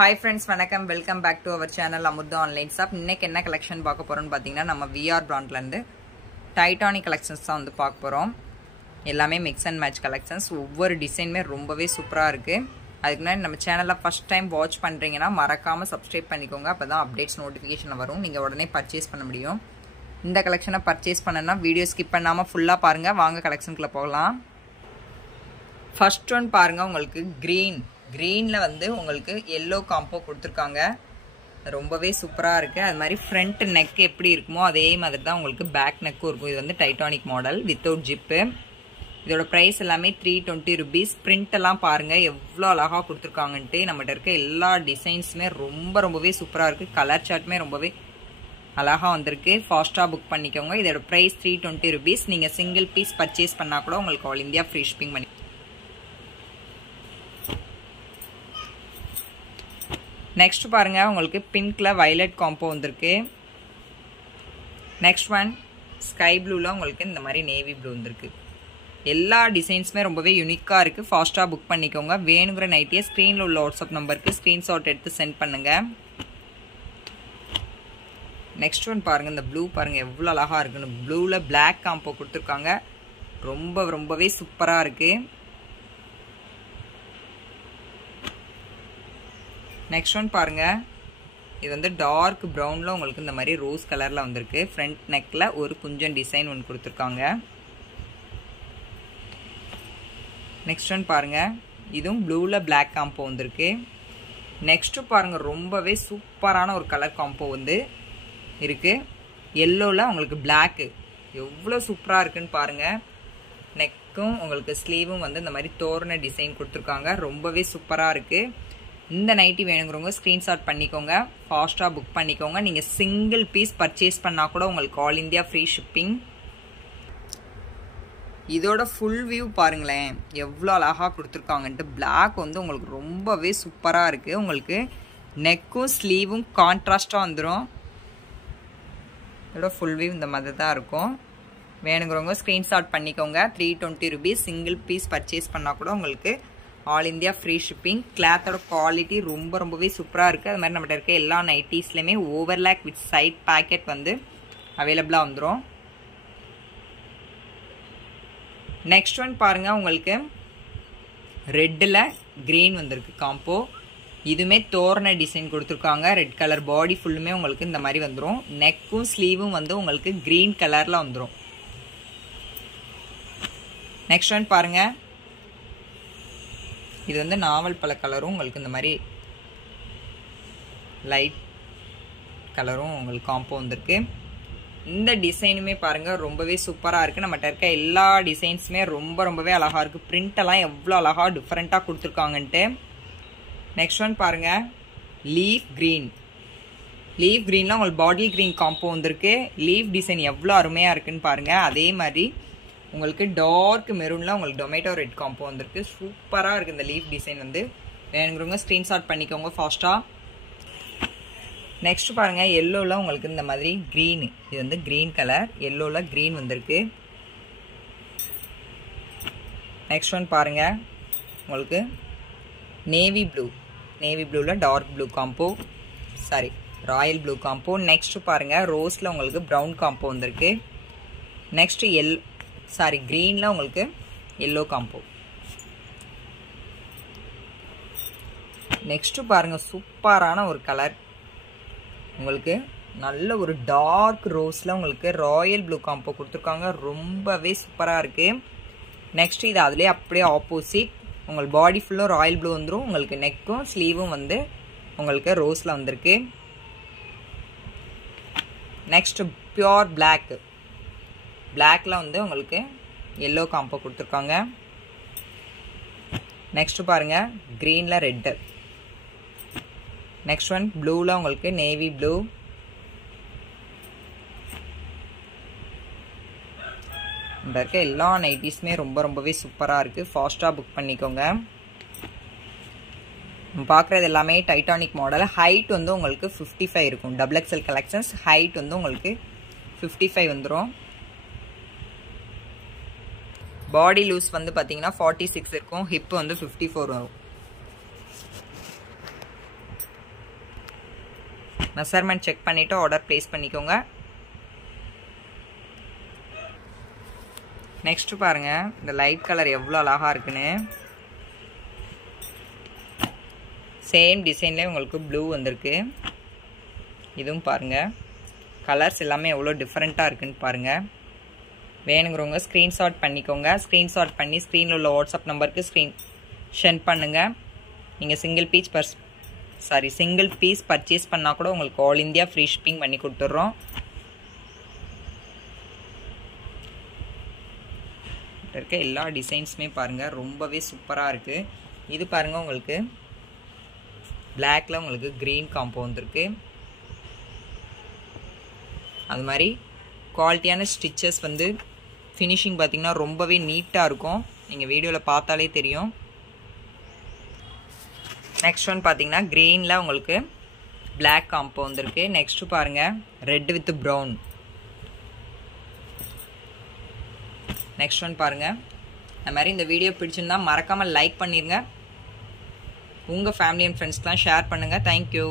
Hi friends, வணக்கம். Welcome back to our channel Amurtha Online Shop. இன்னைக்கு என்ன collection பார்க்க போறோம்னு பாத்தீங்கன்னா நம்ம VR brandல இருந்து டைட்டானிக் கலெக்ஷன்ஸ் தான் வந்து பார்க்க போறோம். எல்லாமே mix and match collections. ஒவ்வொரு டிசைனுமே ரொம்பவே சூப்பரா இருக்கு. அதுக்கு முன்னாடி நம்ம சேனலை ஃபர்ஸ்ட் டைம் வாட்ச் பண்றீங்கன்னா மறக்காம சப்ஸ்கிரைப் பண்ணிக்கோங்க. அப்பதான் அப்டேட்ஸ் நோட்டிஃபிகேஷன் வரும். நீங்க உடனே பர்ச்சேஸ் பண்ண முடியும். இந்த கலெக்ஷனை பர்ச்சேஸ் பண்ணனும்னா வீடியோ ஸ்கிப் பண்ணாம ஃபுல்லா பாருங்க. வாங்க கலெக்ஷனுக்குள்ள போகலாம். ஃபர்ஸ்ட் ஒன் பாருங்க, உங்களுக்கு greenல வந்து உங்களுக்கு yellow காம்போ கொடுத்திருக்காங்க. ரொம்பவே சூப்பரா இருக்கு. அது மாதிரி front neck எப்படி இருக்குமோ அதே மாதிரி தான் உங்களுக்கு back neck இருக்கும். இது வந்து டைட்டானிக் மாடல் without zip. இதோட பிரைஸ் எல்லாமே 320 rupees. print எல்லாம் பாருங்க எவ்வளவு அழகா கொடுத்திருக்காங்கன்ட்டு. நம்மட்ட இருக்க எல்லா டிசைன்ஸ்மே ரொம்பவே சூப்பரா இருக்கு. கலர் சார்ட்மே ரொம்பவே அழகா வந்திருக்கு. ஃபாஸ்டா புக் பண்ணிக்கோங்க. இதோட பிரைஸ் 320 rupees. நீங்க சிங்கிள் பீஸ் பர்ச்சேஸ் பண்ணா கூட உங்களுக்கு ஆல் இந்தியா ஃப்ரீ ஷிப்பிங் பண்ணி. நெக்ஸ்ட் பாருங்க, உங்களுக்கு பிங்க்ல வயலட் காம்போ வந்திருக்கு. நெக்ஸ்ட் ஒன் ஸ்கை ப்ளூல உங்களுக்கு இந்த மாதிரி நேவி ப்ளூ வந்திருக்கு. எல்லா டிசைன்ஸ்மே ரொம்பவே யூனிக்கா இருக்கு. ஃபாஸ்டா புக் பண்ணிக்கோங்க. வேணுங்கிற நைட்டியை ஸ்கிரீன்ல உள்ள வாட்ஸ்அப் நம்பருக்கு ஸ்கிரீன்ஷாட் எடுத்து சென்ட் பண்ணுங்க. நெக்ஸ்ட் ஒன் பாருங்க, இந்த ப்ளூ பாருங்க எவ்வளவு அழகா இருக்குன்னு. ப்ளூல பிளாக் காம்போ கொடுத்துருக்காங்க. ரொம்பவே சூப்பரா இருக்கு. நெக்ஸ்ட் ஒன் பாருங்க, இது வந்து டார்க் ப்ரௌன்ல உங்களுக்கு இந்த மாதிரி ரோஸ் கலர்ல வந்திருக்கு. ஃப்ரண்ட் நெக்ல ஒரு குஞ்சன் டிசைன் ஒன்று கொடுத்துருக்காங்க. நெக்ஸ்ட் ஒன் பாருங்க, இதுவும் ப்ளூல பிளாக் காம்போ வந்திருக்கு. நெக்ஸ்ட் பாருங்க, ரொம்பவே சூப்பரான ஒரு கலர் காம்போ வந்து இருக்கு. எல்லோல உங்களுக்கு பிளாக் எவ்வளோ சூப்பரா இருக்குன்னு பாருங்க. நெக்கும் உங்களுக்கு ஸ்லீவும் வந்து இந்த மாதிரி தோரண டிசைன் கொடுத்துருக்காங்க. ரொம்பவே சூப்பரா இருக்கு. இந்த நைட்டி வேணுங்கிறவங்க ஸ்கிரீன்ஷாட் பண்ணிக்கோங்க. ஃபாஸ்டா புக் பண்ணிக்கோங்க. நீங்க சிங்கிள் பீஸ் பர்ச்சேஸ் பண்ணா கூட உங்களுக்கு ஆல் இந்தியா ஃப்ரீ ஷிப்பிங். இதோட ஃபுல் வியூ பாருங்களேன் எவ்வளோ அழகா கொடுத்துருக்காங்கன்ட்டு. பிளாக் வந்து உங்களுக்கு ரொம்பவே சூப்பரா இருக்கு. உங்களுக்கு நெக்கும் ஸ்லீவும் கான்ட்ராஸ்டா வந்துடும். இதோட ஃபுல் வியூ இந்த மாதிரி தான் இருக்கும். வேணுங்கிறவங்க ஸ்கிரீன்ஷாட் பண்ணிக்கோங்க. 320 rupees. சிங்கிள் பீஸ் பர்ச்சேஸ் பண்ணா கூட உங்களுக்கு ஆல் இந்தியா ஃப்ரீ ஷிப்பிங். கிளாத்தோட குவாலிட்டி ரொம்பவே சூப்பரா இருக்கு. அது மாதிரி நம்மகிட்ட இருக்க எல்லா நைட்டிஸ்லயுமே ஓவர்லாக் வித் சைட் பேக்கெட் வந்து அவைலபிளா வந்துடும். நெக்ஸ்ட் ஒன் பாருங்க, உங்களுக்கு ரெட்ல கிரீன் வந்திருக்கு காம்போ. இதுமே தோரண டிசைன் கொடுத்துருக்காங்க. ரெட் கலர் பாடி ஃபுல்லுமே உங்களுக்கு இந்த மாதிரி வந்துடும். நெக்கும் ஸ்லீவும் வந்து உங்களுக்கு கிரீன் கலர்ல வந்துடும். நெக்ஸ்ட் ஒன் பாருங்க, இது வந்து நாவல் பழ கலரும் உங்களுக்கு இந்த மாதிரி லைட் கலரும் உங்களுக்கு காம்போ வந்திருக்கு. இந்த டிசைனுமே பாருங்க ரொம்பவே சூப்பரா இருக்கு. நம்மகிட்ட இருக்க எல்லா டிசைன்ஸுமே ரொம்பவே அழகா இருக்கு. பிரிண்ட் எல்லாம் எவ்வளவு அழகா டிஃபரெண்டா கொடுத்துருக்காங்கன்ட்டு. நெக்ஸ்ட் ஒன் பாருங்க, லீஃப் கிரீன்ல உங்களுக்கு பாட்டில் கிரீன் காம்போ வந்திருக்கு. லீஃப் டிசைன் எவ்வளவு அருமையா இருக்குன்னு பாருங்க. அதே மாதிரி உங்களுக்கு டார்க் மெரூன்ல உங்களுக்கு டொமேட்டோ ரெட் காம்போ வந்திருக்கு. சூப்பரா இருக்கு இந்த லீஃப் டிசைன் வந்து. வேணுங்கிறவங்க ஸ்கிரீன்ஷாட் பண்ணிக்கோங்க ஃபாஸ்டா. நெக்ஸ்ட் பாருங்க, எல்லோல உங்களுக்கு இந்த மாதிரி கிரீன், இது வந்து கிரீன் கலர், எல்லோல கிரீன் வந்திருக்கு. நெக்ஸ்ட் ஒன் பாருங்க, உங்களுக்கு நேவி ப்ளூல dark blue combo, sorry royal blue combo. Next பாருங்க, ரோஸ்ல உங்களுக்கு ப்ரௌன் காம்போ வந்திருக்கு. நெக்ஸ்ட் கிரீன்ல உங்களுக்கு எல்லோ காம்போ. நெக்ஸ்ட் பாருங்க, சூப்பரான ஒரு கலர், உங்களுக்கு நல்ல ஒரு டார்க் ரோஸ்ல உங்களுக்கு ராயல் ப்ளூ காம்போ கொடுத்துருக்காங்க. ரொம்பவே சூப்பரா இருக்கு. நெக்ஸ்ட் இது அதுலயே அப்படியே ஆப்போசிட், உங்களுக்கு பாடி ஃபுல்லும் ராயல் ப்ளூ வந்துடும். உங்களுக்கு நெக்கும் ஸ்லீவும் வந்து உங்களுக்கு ரோஸ்ல வந்திருக்கு. நெக்ஸ்ட் பியோர் பிளாக்ல வந்து உங்களுக்கு எல்லோ காம்போ கொடுத்துருக்காங்க. நெக்ஸ்ட் பாருங்க, கிரீன்ல ரெட். நெக்ஸ்ட் ஒன் ப்ளூல உங்களுக்கு நேவி ப்ளூ. இந்த இருக்க எல்லா நைட்டிஸ்மே ரொம்பவே சூப்பரா இருக்கு. ஃபாஸ்டா புக் பண்ணிக்கோங்க. பார்க்குறது எல்லாமே டைட்டானிக் மாடல். ஹைட் வந்து உங்களுக்கு 55 இருக்கும். XXL கலெக்ஷன்ஸ் ஹைட் வந்து உங்களுக்கு 55 வந்துடும். பாடி லூஸ் வந்து பார்த்தீங்கன்னா 46 இருக்கும். ஹிப் வந்து 54 வரும். மெஷர்மெண்ட் செக் பண்ணிவிட்டு ஆர்டர் ப்ளேஸ் பண்ணிக்கோங்க. நெக்ஸ்ட்டு பாருங்கள் இந்த லைட் கலர் எவ்வளோ அழகாக இருக்குன்னு. சேம் டிசைன்லேயே உங்களுக்கு ப்ளூ வந்திருக்கு. இதுவும் பாருங்கள் கலர்ஸ் எல்லாமே எவ்வளோ டிஃப்ரெண்ட்டாக இருக்குன்னு பாருங்கள். வேணுங்கிறவங்க ஸ்க்ரீன்ஷாட் பண்ணிக்கோங்க. ஸ்க்ரீன்ஷாட் பண்ணி ஸ்க்ரீனில் உள்ள வாட்ஸ்அப் நம்பருக்கு சென்ட் பண்ணுங்கள். நீங்கள் சிங்கிள் பீஸ் பர்ச்சேஸ் பண்ணால் கூட உங்களுக்கு ஆல் இந்தியா ஃப்ரீ ஷிப்பிங் பண்ணி கொடுத்துட்றோம். இருக்க எல்லா டிசைன்ஸுமே பாருங்கள் ரொம்பவே சூப்பராக இருக்குது. இது பாருங்கள் உங்களுக்கு பிளாக்ல உங்களுக்கு க்ரீன் காம்போ வந்துருக்கு. அது மாதிரி குவாலிட்டியான ஸ்டிச்சஸ் வந்து ஃபினிஷிங் பார்த்திங்கன்னா ரொம்பவே நீட்டாக இருக்கும். நீங்கள் வீடியோவில் பார்த்தாலே தெரியும். நெக்ஸ்ட் ஒன் பார்த்திங்கன்னா க்ரீனில் உங்களுக்கு பிளாக் காம்போ வந்துருக்கு. நெக்ஸ்ட்டு பாருங்கள் red with brown. Next one பாருங்கள். அது மாதிரி இந்த வீடியோ பிடிச்சிருந்தா மறக்காமல் லைக் பண்ணிடுங்க. உங்கள் ஃபேமிலி அண்ட் ஃப்ரெண்ட்ஸ்க்கெலாம் ஷேர் பண்ணுங்கள். தேங்க்யூ.